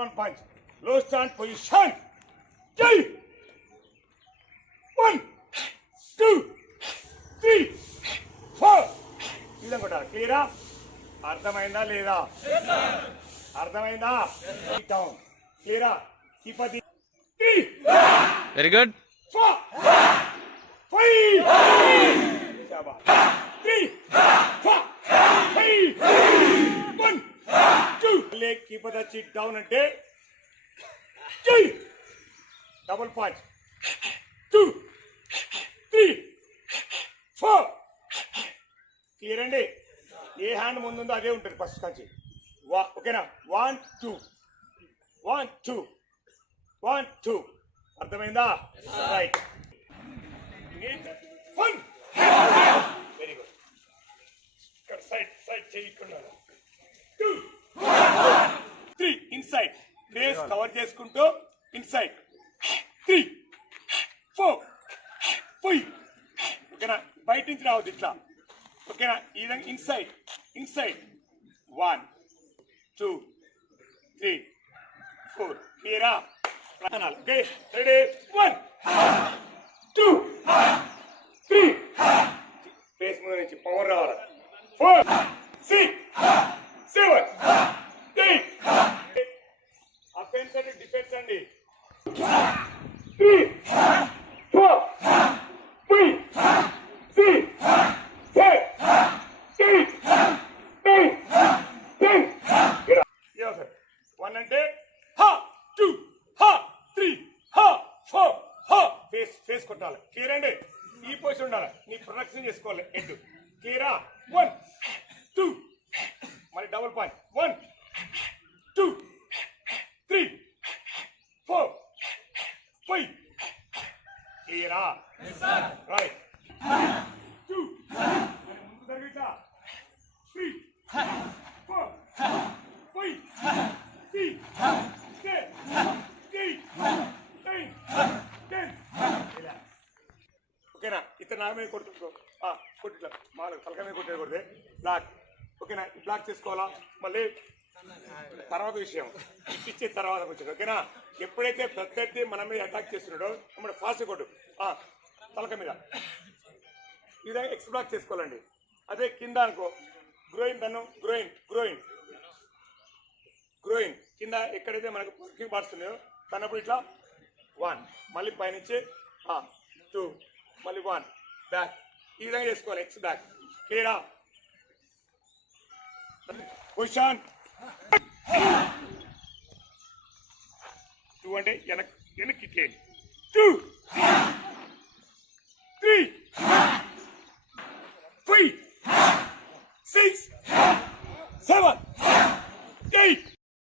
on punch. Low stand position. Jai. One, two, three, four. ఇదే కొట్టాలి క్లియరా అర్థమైందా లేదా అర్థమైందా డౌన్ క్లియరా keeper three very good four, five, shabash. three, four, five, one, two. మళ్ళీ కీపర్ వచ్చి డౌన్ అంటే జై double point two three four clear అండి ఏ హ్యాండ్ ముందుందో అదే ఉంటుంది ఫస్ట్ కంచి వా ఓకేనా one two one two one two అర్థమైందా రైట్ వెరీ గుడ్ ఇక్కడ సైడ్ సైడ్ చేయకుండా two three inside face cover చేసుకుంటూ ఇన్సైడ్ త్రీ ఫోర్ ఫైవ్ ఓకేనా? బయట నుంచి రావద్దు ఇట్లా. ఓకేనా? ఈ విధంగా inside inside one two three four క్లియరా ప్రాణాలు. Okay? Ready one two three face మీద నుంచి పవర్ రావాలి. Four six seven eight offence and defence అండి three four five six seven eight nine ten sir one అంటే హా టూ హా three హా ఫోర్ హా ఫేస్ ఫేస్ కొట్టాలి. క్లియర్ అండి? ఈ పొజిషన్ ఉండాలి. నీ ప్రొడక్షన్ చేసుకోవాలి. హెడ్ క్లియరా? వన్ టూ మరి double point one two three four five క్లియరా రైట్ టూ ముందు జరిగిట త్రీ ఫోర్ ఫైవ్ ఓకేనా? ఇతను నా కొడుతుందో కొట్టిట్లా మాకు తలకాయ కొట్టే కొడితే బ్లాక్ ఓకేనా? బ్లాక్ చేసుకోవాలా? మళ్ళీ తర్వాత విషయం. ఇచ్చే తర్వాత వచ్చాడు ఓకేనా? ఎప్పుడైతే ప్రత్యర్థి మన మీద అటాక్ చేస్తున్నాడో మన ఫాస్ట్ కొట్టు. ఆ, తలక మీద. ఇదే ఎక్స్ బ్లాక్ చేసుకోవాలండి. అదే కింద అనుకో. గ్రోయిన్ తను గ్రోయిన్ గ్రోయిన్ గ్రోయింగ్ కింద ఎక్కడైతే మనకు వర్కింగ్ పార్ట్స్ ఉన్నాయో తనప్పుడు ఇట్లా వన్ మళ్ళీ పైనుంచి టూ మళ్ళీ వన్ బ్యాక్ ఈ విధంగా చేసుకోవాలి. ఎక్స్ బ్యాక్ క్లియరా పొజిషన్ టూ అంటే వెనక్ వెనక్కి.